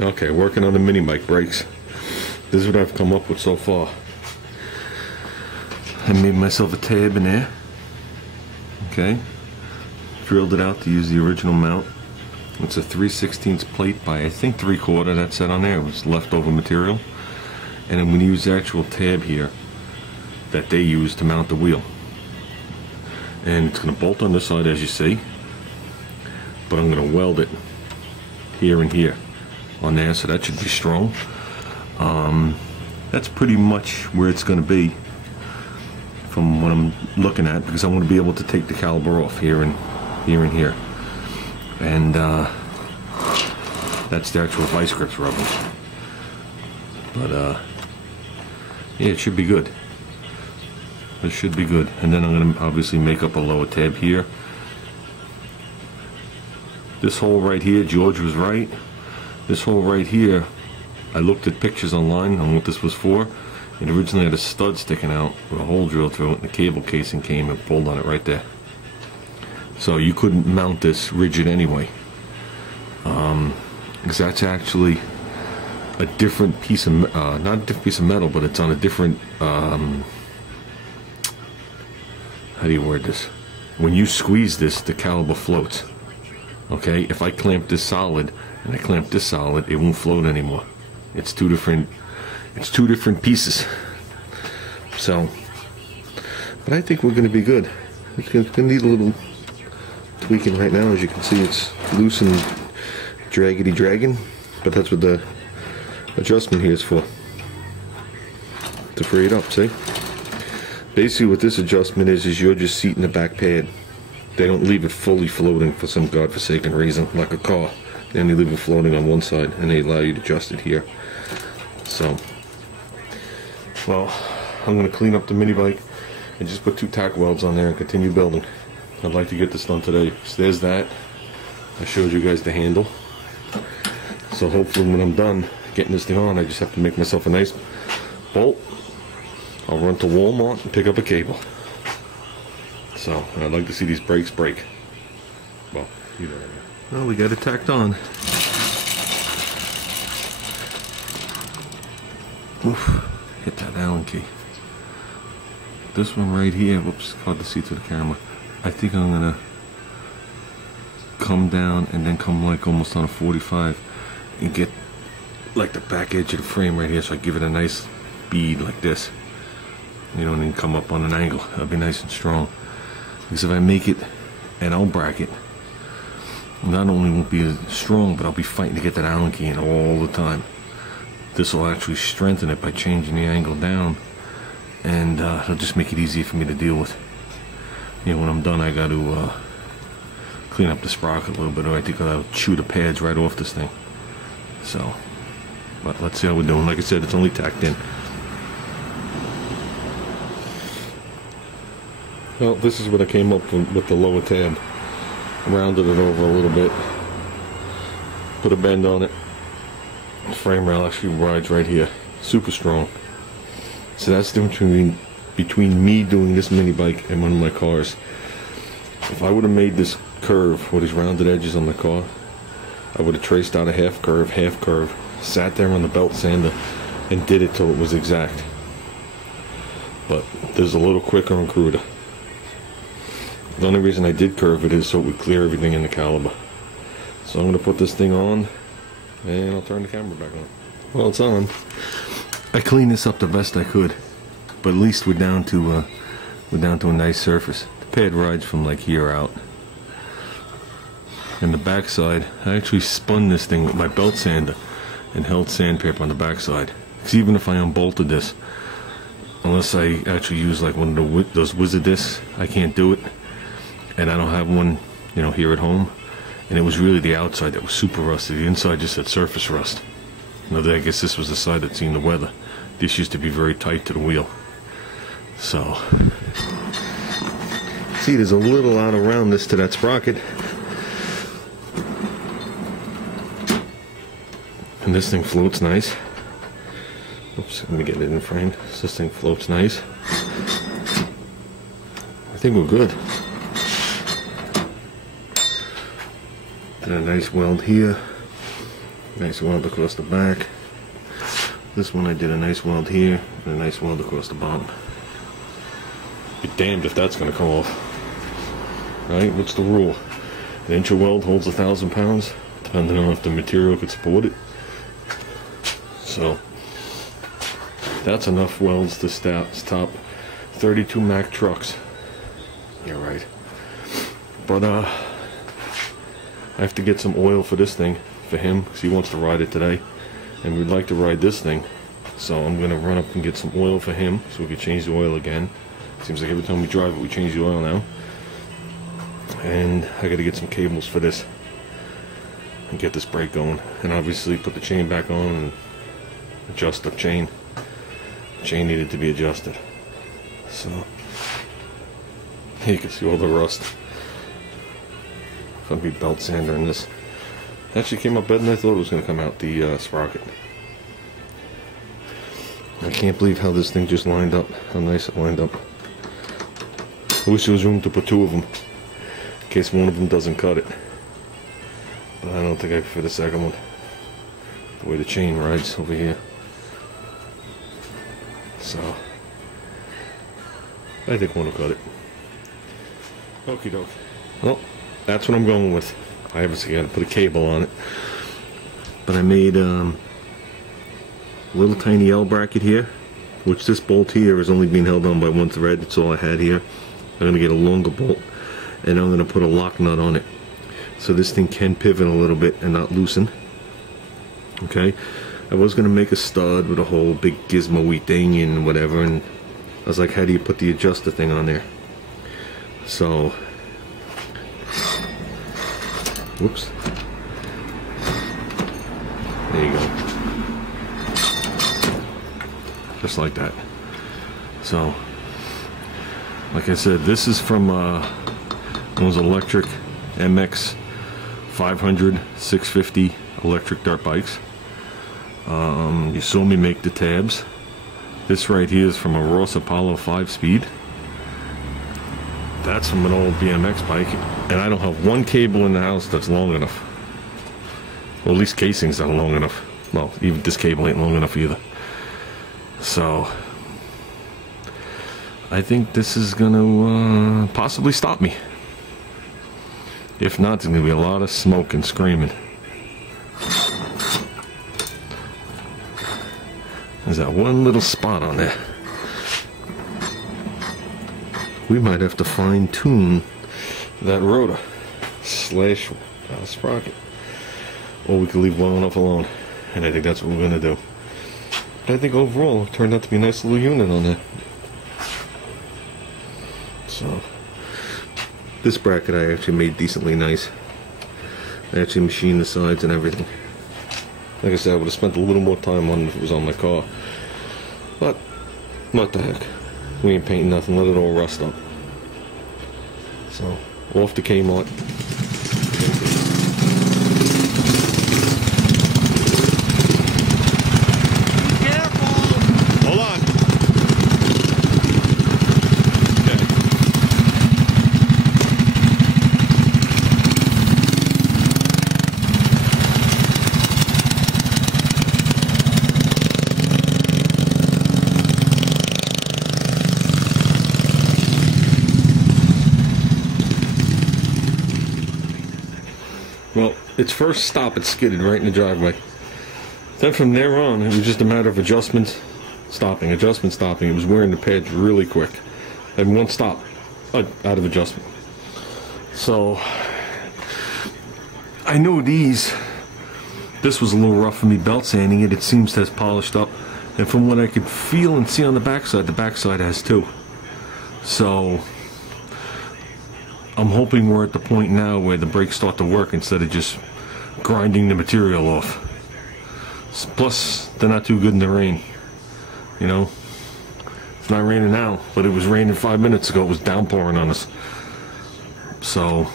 Okay, working on the mini bike brakes. This is what I've come up with so far. I made myself a tab in there. Okay. Drilled it out to use the original mount. It's a 3/16 plate by I think 3/4 that set on there. It was leftover material. And I'm going to use the actual tab here that they use to mount the wheel. And it's going to bolt on this side as you see. But I'm going to weld it here and here on there, so that should be strong. That's pretty much where it's going to be from what I'm looking at, because I want to be able to take the caliper off here and here and here. And that's the actual vice grips rubber. But yeah, it should be good. It should be good. And then I'm going to obviously make up a lower tab here. This hole right here, George was right. This hole right here, I looked at pictures online on what this was for. It originally had a stud sticking out with a hole drilled through it, and the cable casing came and pulled on it right there. So you couldn't mount this rigid anyway. Because that's actually a different piece of, not a different piece of metal, but it's on a different, how do you word this? When you squeeze this, the caliper floats. Okay, if I clamp this solid and I clamp this solid, it won't float anymore. It's two different pieces. So, but I think we're going to be good. It's going to need a little tweaking right now. As you can see, it's loose and draggedy dragging, but that's what the adjustment here is for, to free it up. See, basically what this adjustment is you're just seating the back pad. They don't leave it fully floating for some godforsaken reason, like a car. Then they leave it floating on one side, and they allow you to adjust it here. So, well, I'm going to clean up the mini bike and just put 2 tack welds on there and continue building. I'd like to get this done today. So there's that. I showed you guys the handle. So hopefully when I'm done getting this thing on, I just have to make myself a nice bolt. I'll run to Walmart and pick up a cable. So, I'd like to see these brakes break. Well, you know what I mean. Well, we got it tacked on. Oof, hit that Allen key. This one right here, whoops, hard to see through the camera. I think I'm gonna come down and then come like almost on a 45 and get like the back edge of the frame right here, so I give it a nice bead like this. You know, and then come up on an angle. That'll be nice and strong. Because if I make it an L bracket, not only won't be as strong, but I'll be fighting to get that Allen key in all the time. This will actually strengthen it by changing the angle down, and it'll just make it easier for me to deal with. You know, when I'm done, I got to clean up the sprocket a little bit, or I think I'll chew the pads right off this thing. So, but let's see how we're doing. Like I said, it's only tacked in. Well, this is what I came up with the lower tab. Rounded it over a little bit. Put a bend on it. The frame rail actually rides right here. Super strong. So that's the difference between me doing this mini bike and one of my cars. If I would have made this curve with these rounded edges on the car, I would have traced out a half curve, sat there on the belt sander, and did it till it was exact. But this is a little quicker and cruder. The only reason I did curve it is so it would clear everything in the caliper. So I'm going to put this thing on, and I'll turn the camera back on. Well, it's on. I cleaned this up the best I could, but at least we're down to a nice surface. The pad rides from like here out. And the backside, I actually spun this thing with my belt sander and held sandpaper on the backside. Because even if I unbolted this, unless I actually use like one of those wizard discs, I can't do it. And I don't have one, you know, here at home. And it was really the outside that was super rusty. The inside just had surface rust. Now, I guess this was the side that's seen the weather. This used to be very tight to the wheel. So, see, there's a little out of roundness to that sprocket. And this thing floats nice. Oops, let me get it in frame. This thing floats nice. I think we're good. Did a nice weld here. Nice weld across the back. This one I did a nice weld here and a nice weld across the bottom. Be damned if that's going to come off. Right? What's the rule? An inch of weld holds 1,000 pounds, depending on if the material could support it. So that's enough welds to stop 32 Mack trucks. You're right. But I have to get some oil for this thing for him because he wants to ride it today, and we'd like to ride this thing. So I'm gonna run up and get some oil for him so we can change the oil again. Seems like every time we drive it, we change the oil now. And I gotta get some cables for this and get this brake going, and obviously put the chain back on and adjust the chain. The chain needed to be adjusted. So you can see all the rust. Gonna be belt sander in this. Actually came out better than I thought it was gonna come out, the sprocket. I can't believe how this thing just lined up, how nice it lined up. I wish there was room to put two of them in case one of them doesn't cut it, but I don't think I can fit a second one the way the chain rides over here. So I think one will cut it. Okie doke. Well, that's what I'm going with. I obviously got to put a cable on it, but I made a little tiny L bracket here, which this bolt here is only being held on by one thread. That's all I had here. I'm going to get a longer bolt, and I'm going to put a lock nut on it so this thing can pivot a little bit and not loosen. Okay, I was going to make a stud with a whole big gizmo-y thing and whatever, and I was like, how do you put the adjuster thing on there? So whoops. There you go. Just like that. So, like I said, this is from those electric MX 500 650 electric dirt bikes. You saw me make the tabs. This right here is from a Ross Apollo 5-speed. That's from an old BMX bike, and I don't have one cable in the house that's long enough. Well, at least casings aren't long enough. Well, even this cable ain't long enough either. So I think this is gonna possibly stop me. If not, there's gonna be a lot of smoke and screaming. There's that one little spot on there. We might have to fine-tune that rotor slash sprocket, or we could leave well enough alone, and I think that's what we're going to do. I think overall it turned out to be a nice little unit on there. So this bracket I actually made decently nice. I actually machined the sides and everything. Like I said, I would have spent a little more time on it if it was on my car, but what the heck. We ain't painting nothing, let it all rust up. So, off to Kmart. Be careful! Hold on. Well, its first stop, it skidded right in the driveway. Then from there on, it was just a matter of adjustments, stopping, adjustment, stopping. It was wearing the pads really quick. And one stop out of adjustment. So, I knew this was a little rough for me belt sanding it. It seems to have polished up. And from what I could feel and see on the backside has too. So I'm hoping we're at the point now where the brakes start to work instead of just grinding the material off. Plus, they're not too good in the rain. You know, it's not raining now, but it was raining 5 minutes ago. It was downpouring on us. So